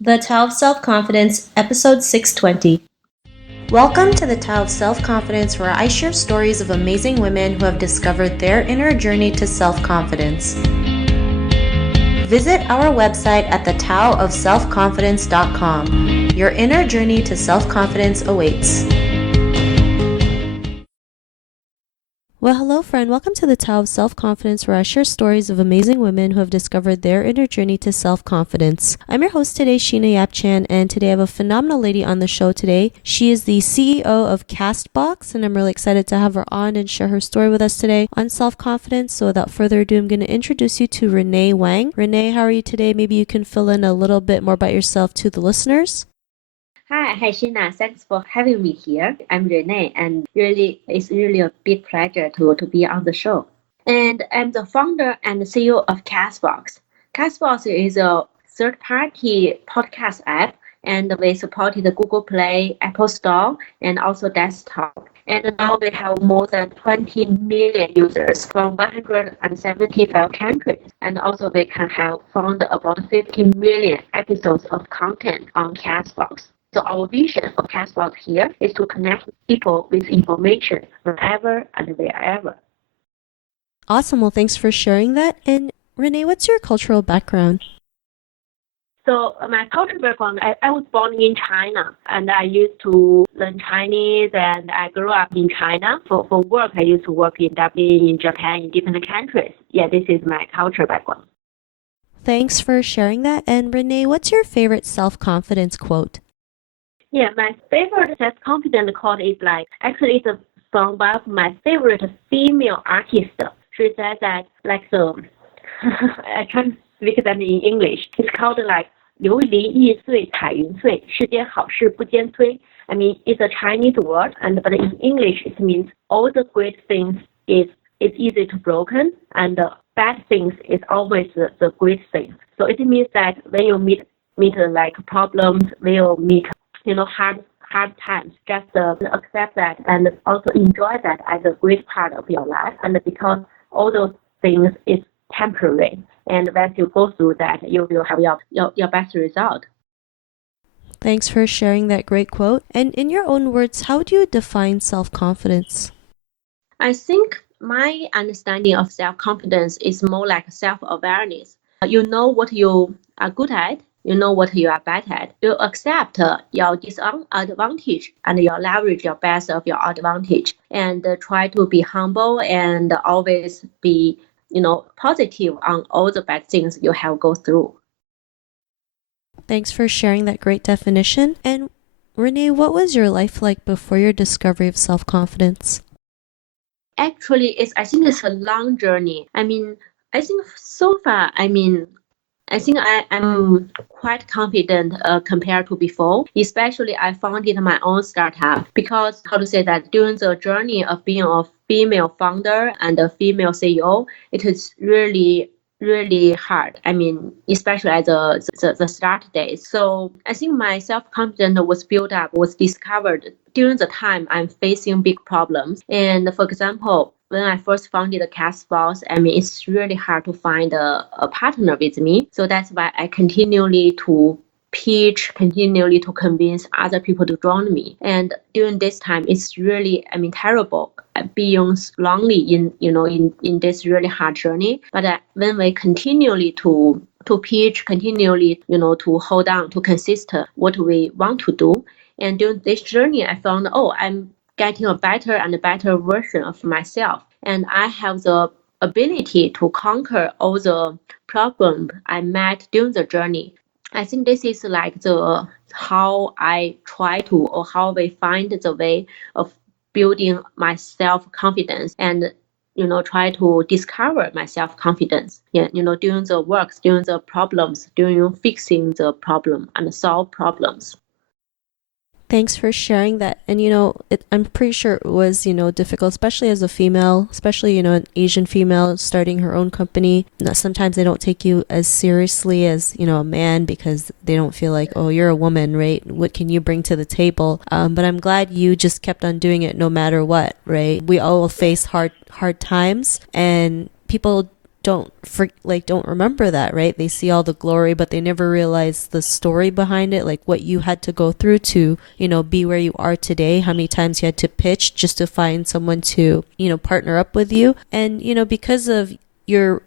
The Tao of Self-Confidence, Episode 620. Welcome to the Tao of Self-Confidence, where I share stories of amazing women who have discovered their inner journey to self-confidence. Visit our website at thetaoofselfconfidence.com. Your inner journey to self-confidence awaits. Well, hello, friend. Welcome to the Tao of Self-Confidence, where I share stories of amazing women who have discovered their inner journey to self-confidence. I'm your host today, Sheena Yap-Chan, and today I have a phenomenal lady on the show today. She is the CEO of Castbox, and I'm really excited to have her on and share her story with us today on self-confidence. So without further ado, I'm going to introduce you to Renee Wang. Renee, how are you today? Maybe you can fill in a little bit more about yourself to the listeners. Hi, Sheena. Thanks for having me here. I'm Renee, and it's really a big pleasure to be on the show. And I'm the founder and CEO of Castbox. Castbox is a third-party podcast app, and we supported the Google Play, Apple Store, and also desktop. And now we have more than 20 million users from 175 countries. And also we can have found about 50 million episodes of content on Castbox. So our vision for Castbox here is to connect people with information wherever and wherever. Awesome. Well, thanks for sharing that. And Renee, what's your cultural background? So my cultural background, I was born in China, and I used to learn Chinese, and I grew up in China. For work, I used to work in Dublin, in Japan, in different countries. Yeah, this is my cultural background. Thanks for sharing that. And Renee, what's your favorite self-confidence quote? Yeah, my favorite self-confidence quote is actually it's a song by my favorite female artist. She said that I try to speak that in English. It's called 琉璃易碎彩云碎，世间好事不坚催. I mean, it's a Chinese word, but in English it means all the great things is easy to broken, and the bad things is always the great things. So it means that when you meet problems, when you meet hard times, just accept that and also enjoy that as a great part of your life. And because all those things is temporary, and once you go through that, you will have your best result. Thanks for sharing that great quote. And in your own words, how do you define self-confidence? I think my understanding of self-confidence is more like self-awareness. You know what you are good at, you know what you are bad at. You accept your disadvantage and you leverage your best of your advantage, and try to be humble and always be positive on all the bad things you have go through. Thanks for sharing that great definition. And Renee, what was your life like before your discovery of self-confidence? Actually, I think it's a long journey. I think so far, I think I'm quite confident compared to before. Especially I founded my own startup because, during the journey of being a female founder and a female CEO, it is really, really hard. Especially at the start days. So I think my self-confidence was built up, was discovered during the time I'm facing big problems. And for example, when I first founded the Castbox, it's really hard to find a partner with me. So that's why I continually to pitch, continually to convince other people to join me. And during this time, it's really, terrible being lonely in this really hard journey. But when we continually to pitch, continually, to hold on, to consist what we want to do. And during this journey, I found, I'm getting a better and better version of myself. And I have the ability to conquer all the problems I met during the journey. I think this is how I try to, or how we find the way of building my self-confidence and try to discover my self-confidence. During the works, during the problems, during fixing the problem and solve problems. Thanks for sharing that. And, I'm pretty sure it was, difficult, especially as a female, especially, an Asian female starting her own company. Sometimes they don't take you as seriously as, a man because they don't feel like, oh, you're a woman, right? What can you bring to the table? But I'm glad you just kept on doing it no matter what, right? We all face hard times, and people don't remember that, right? They see all the glory, but they never realize the story behind it, like what you had to go through to, be where you are today, how many times you had to pitch just to find someone to, partner up with you. And, because of you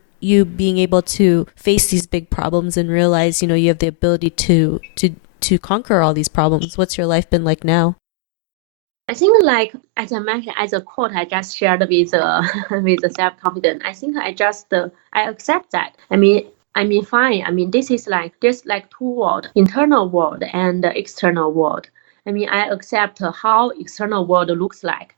being able to face these big problems and realize, you have the ability to conquer all these problems. What's your life been like now? I think, like as I mentioned, as a quote I just shared with with the self-confidence, I think I accept that. Fine. This is like there's like two world, internal world and external world. I accept how external world looks like.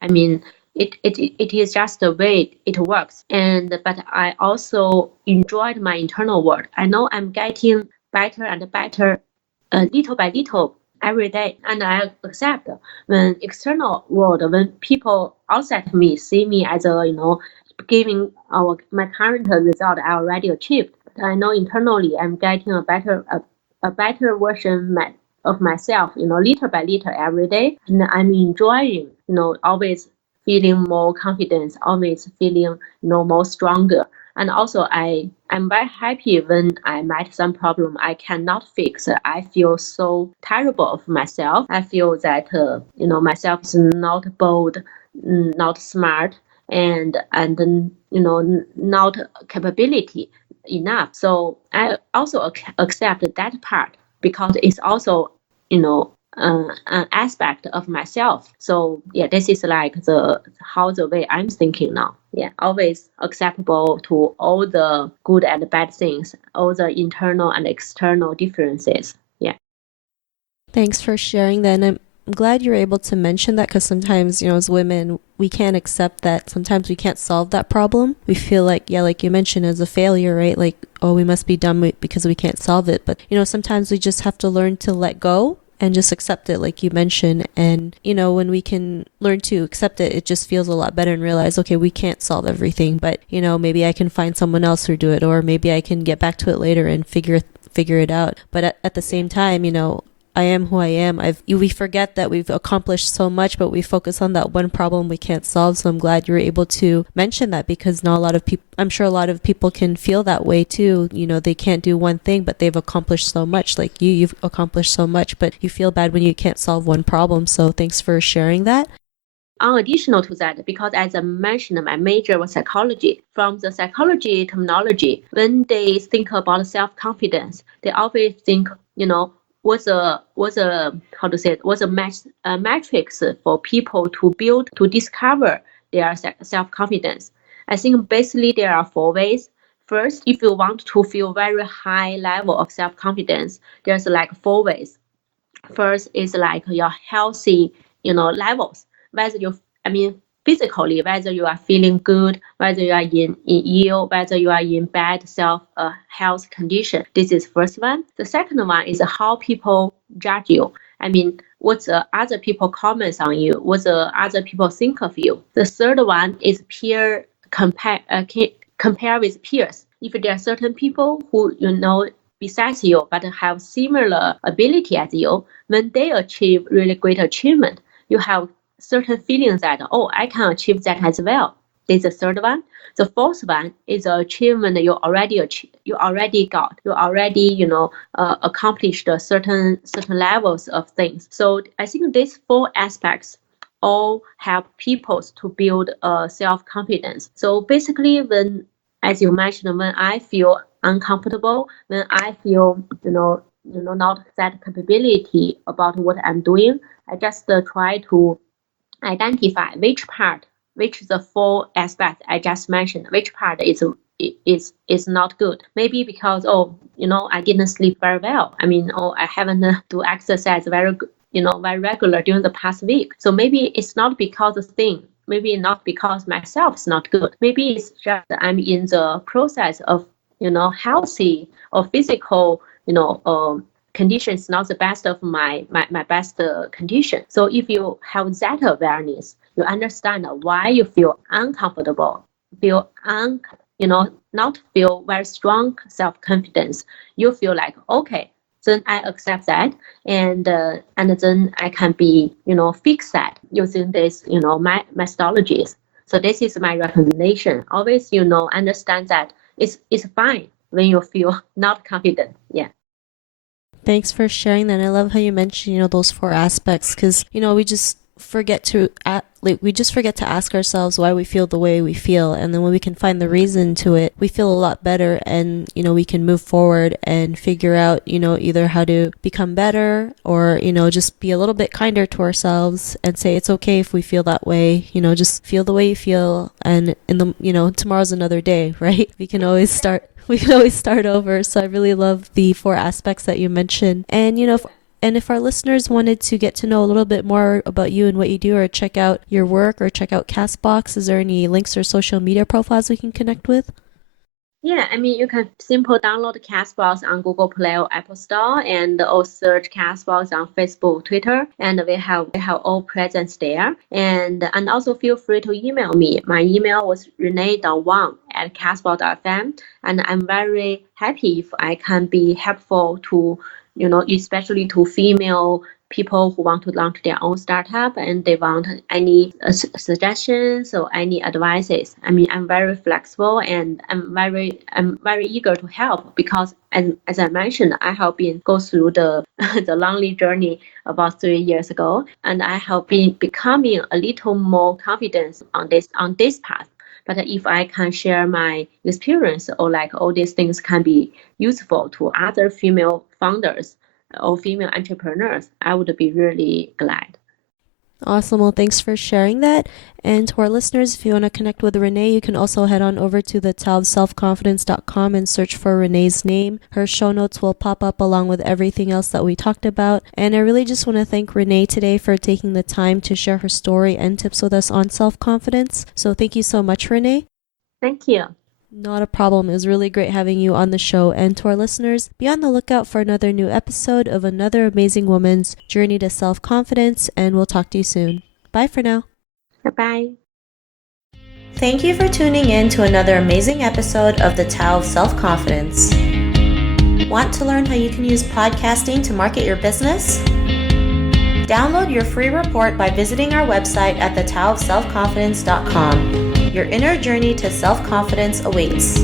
It is just the way it works. But I also enjoyed my internal world. I know I'm getting better and better, little by little every day, and I accept when external world, when people outside of me see me as giving my current result I already achieved. But I know internally I'm getting a better version of myself, little by little every day, and I'm enjoying, always feeling more confidence, always feeling, more stronger. And also I'm very happy when I met some problem I cannot fix. I feel so terrible of myself. I feel that myself is not bold, not smart, and not capability enough. So I also accept that part, because it's also an aspect of myself. So yeah, this is like the way I'm thinking now. Yeah, always acceptable to all the good and bad things, all the internal and external differences. Yeah. Thanks for sharing that. And I'm glad you're able to mention that, because sometimes, as women, we can't accept that sometimes we can't solve that problem. We feel like, yeah, like you mentioned, as a failure, right? Like, oh, we must be dumb because we can't solve it. But, sometimes we just have to learn to let go and just accept it, like you mentioned. And, when we can learn to accept it, it just feels a lot better and realize, okay, we can't solve everything, but, maybe I can find someone else who do it, or maybe I can get back to it later and figure it out. But at the same time, I am who I am. We forget that we've accomplished so much, but we focus on that one problem we can't solve. So I'm glad you're able to mention that, because now I'm sure a lot of people can feel that way too. They can't do one thing, but they've accomplished so much. Like you've accomplished so much, but you feel bad when you can't solve one problem. So thanks for sharing that. Additional to that, because as I mentioned, my major was psychology. From the psychology terminology, when they think about self-confidence, they always think, what's a metrics for people to discover their self-confidence. I think basically there are 4 ways. First, if you want to feel very high level of self-confidence, there's like 4 ways. First is like your healthy, levels, whether physically, whether you are feeling good, whether you are in ill, whether you are in bad health condition. This is first one. The second one is how people judge you. What the other people comments on you, what the other people think of you. The third one is peer compare with peers. If there are certain people who besides you but have similar ability as you, when they achieve really great achievement, you have certain feelings that, oh, I can achieve that as well. This is the third one. The fourth one is the achievement you already got. You already accomplished certain levels of things. So I think these 4 aspects all help people to build self-confidence. So basically, as you mentioned, when I feel uncomfortable, when I feel not that capability about what I'm doing, I just try to identify which the 4 aspects I just mentioned, which part is not good. Maybe because I didn't sleep very well. I haven't do exercise very regular during the past week. So maybe it's not because of thing. Maybe not because myself is not good. Maybe it's just I'm in the process of healthy or physical condition is not the best of my best condition. So if you have that awareness, you understand why you feel uncomfortable, not feel very strong self-confidence. You feel like, okay, then I accept that, and then I can be fix that using this my methodologies. So this is my recommendation. Always understand that it's fine when you feel not confident. Yeah. Thanks for sharing that. I love how you mentioned, those four aspects because, we just forget to ask ourselves why we feel the way we feel. And then when we can find the reason to it, we feel a lot better and, we can move forward and figure out, either how to become better or, just be a little bit kinder to ourselves and say it's okay if we feel that way, just feel the way you feel. And tomorrow's another day, right? We can always start over. So I really love the four aspects that you mentioned. And, if our listeners wanted to get to know a little bit more about you and what you do or check out your work or check out Castbox, is there any links or social media profiles we can connect with? Yeah, I mean, you can simply download Castbox on Google Play or Apple Store and also search Castbox on Facebook, Twitter, and we have all presence there. And also feel free to email me. My email was renee.wang@castbox.fm, and I'm very happy if I can be helpful to, especially to female people who want to launch their own startup and they want any suggestions or any advices. I mean, I'm very flexible and I'm very eager to help because, as I mentioned, I have been go through the the lonely journey about 3 years ago, and I have been becoming a little more confident on this path. But if I can share my experience or like all these things can be useful to other female founders or female entrepreneurs, I would be really glad. Awesome. Well, thanks for sharing that. And to our listeners, if you want to connect with Renee, you can also head on over to the taoofselfconfidence.com and search for Renee's name. Her show notes will pop up along with everything else that we talked about. And I really just want to thank Renee today for taking the time to share her story and tips with us on self-confidence. So thank you so much, Renee. Thank you. Not a problem. It was really great having you on the show. And to our listeners, be on the lookout for another new episode of another amazing woman's journey to self-confidence, and we'll talk to you soon. Bye for now. Bye-bye. Thank you for tuning in to another amazing episode of the Tao of Self-Confidence. Want to learn how you can use podcasting to market your business? Download your free report by visiting our website at thetaoofselfconfidence.com. Your inner journey to self-confidence awaits.